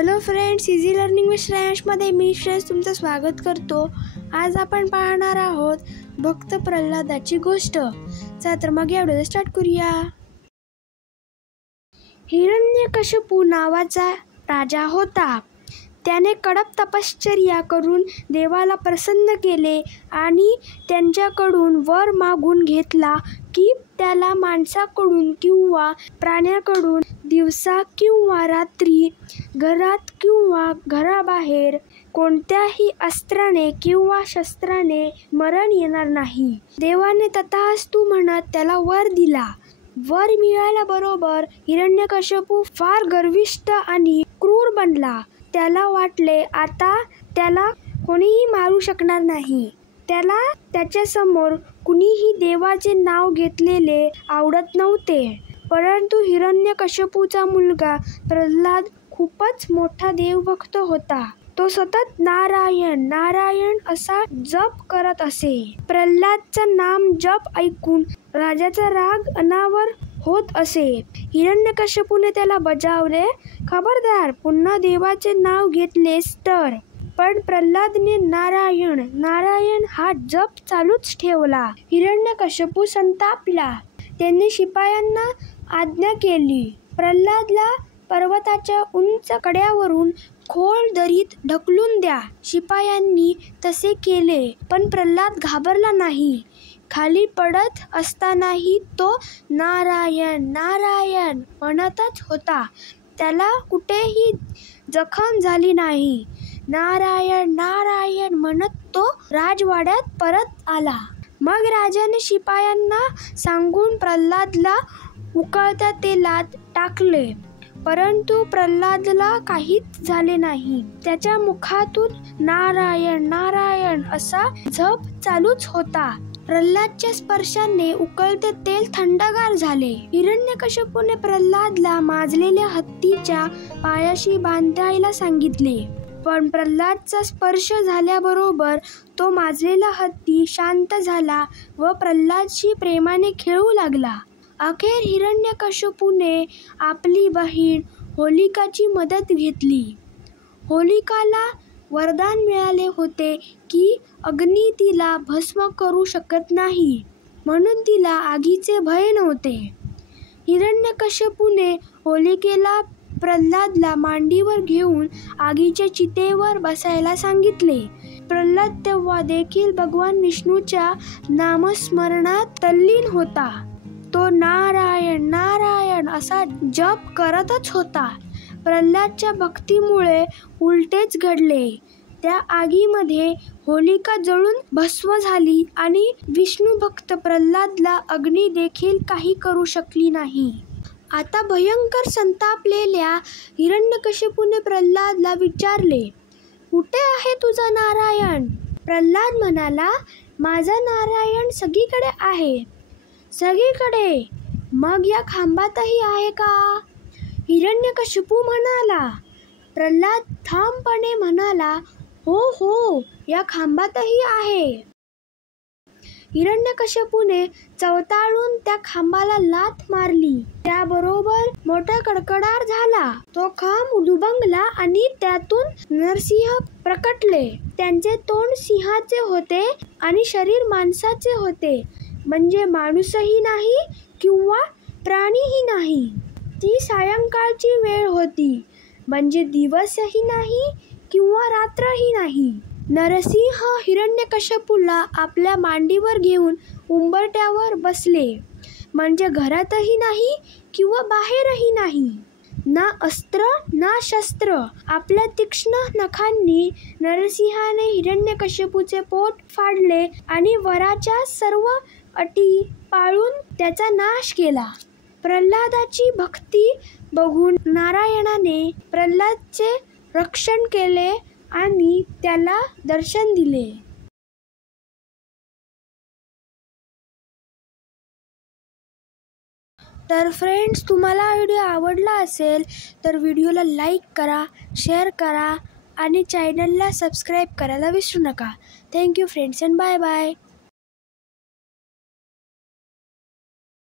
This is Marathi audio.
Hello friends, easy learning with श्रेयांशमध्ये मी श्रेयस तुमचं स्वागत करतो। आज आपण पाहणार आहोत भक्त प्रल्हादाची गोष्ट। चला तर मग या व्हिडिओ स्टार्ट करूया। हिरण्यकशिपू नावाचा राजा होता। त्याने कडक तपश्चर्या करून देवाला प्रसन्न केले आणि त्यांच्याकडून वर मागून घेतला की त्याला माणसाकडून किंवा प्राण्याकडून दिवसा किंवा रात्री, घरात किंवा घराबाहेर कोणत्याही अस्त्राने किंवा शस्त्राने मरण येणार नाही। देवाने तथास्तु म्हणत त्याला वर दिला। वर मिळाल्याबरोबर हिरण्यकशिपू फार गर्विष्ठ आणि क्रूर बनला। त्याला वाटले आता त्याला कोणीही मारू शकणार नाही। त्याला त्याच्यासमोर कुणीही देवाचे नाव घेतलेले आवडत नव्हते। परंतु हिरण्यकशिपूचा मुलगा प्रल्हाद खूपच मोठा देवभक्त होता। तो सतत नारायण नारायण असा जप करत असे। प्रल्हादचं नाम जप ऐकून राजाचा राग अनावर होत असे। हिरण्यकशिपूने त्याला बजावले, खबरदार पुन्हा देवाचे नाव घेतलेस तर। पण प्रल्हादने नारायण नारायण हा जप चालूच ठेवला। हिरण्यकशिपू संतापला। त्यांनी शिपायांना आज्ञा केली, प्रल्हादला पर्वताच्या उंच कड्यावरून खोल दरीत ढकलून द्या। शिपायांनी तसे केले, पण प्रल्हाद घाबरला नाही। खाली पडत असतानाही तो नारायण नारायण म्हणतच होता। त्याला कुठेही जखम झाली नाही। नारायण नारायण म्हणत तो राजवाड्यात परत आला। मग राजाने शिपायांना सांगून प्रल्हादला उकळत्या तेलात टाकले, परंतु प्रल्हादला काहीच झाले नाही। त्याच्या मुखातून नारायण नारायण असा जप चालूच होता। प्रल्हादच्या स्पर्शाने उकळते तेल थंडगार झाले। हिरण्यकशिपूने प्रल्हादला माजलेल्या हत्तीच्या पायाशी बांधायला सांगितले, पण प्रल्हादचा स्पर्श झाल्याबरोबर तो माजलेला हत्ती शांत झाला व प्रल्हादशी प्रेमाने खेळू लागला। अखेर हिरण्यकशिपूने आपली बहीण होलिकाची मदत घेतली। होलिकाला वरदान मिळाले होते की अग्नी तिला भस्म करू शकत नाही, म्हणून तिला आगीचे भय नव्हते। हिरण्यकशिपूने होलिकेला प्रल्हादला मांडीवर घेऊन आगीच्या चितेवर बसायला सांगितले। प्रल्हाद तेव्हा देखील भगवान विष्णूच्या नामस्मरणात तल्लीन होता। तो नारायण नारायण असा जप करतच होता। प्रल्हादच्या भक्तीमुळे उलटेच घडले। त्या आगीमध्ये होलिका जळून भस्म झाली आणि विष्णुभक्त प्रल्हादला अग्नी देखील काही करू शकली नाही। आता भयंकर संतापलेल्या हिरण्यकशिपूने प्रल्हादला विचारले, कुठे आहे तुझा नारायण? प्रल्हाद म्हणाला, माझा नारायण सगळीकडे आहे। सगळीकडे? मग या खांबातही आहे का? हिरण्यकशिपू म्हणाला। प्रल्हाद ठामपणे म्हणाला, हो हो, या खांबातही आहे। हिरण्यकशिपूने चवताळून त्या खांबाला लाथ मारली। त्याबरोबर मोठा कडकडाट झाला। तो खांब दुभंगला आणि त्यातून नरसिंह प्रकटले। त्यांचे तोंड सिंहाचे होते आणि शरीर माणसाचे होते, म्हणजे माणूसही नाही किंवा प्राणीही नाही। ती सायंकाळची वेळ होती, म्हणजे दिवसही नाही किंवा रात्रही नाही। नरसिंह हिरण्यकशिपूला आपल्या मांडीवर घेऊन उंबरठ्यावर बसले, म्हणजे घरातही नाही किंवा बाहेरही नाही। ना अस्त्र ना शस्त्र। आपल्या तीक्ष्ण नखांनी नरसिंहाने हिरण्यकशिपूचे पोट फाडले आणि वराच्या सर्व अटी पाळून त्याचा नाश केला। प्रल्हादाची भक्ती बघून नारायणाने प्रल्हादचे रक्षण केले आणि त्याला दर्शन दिले। तर फ्रेंड्स, तुम्हाला हा व्हिडिओ आवडला असेल तर व्हिडिओला लाईक करा, शेअर करा आणि चॅनलला सबस्क्राईब करायला विसरू नका। Thank you friends and bye bye.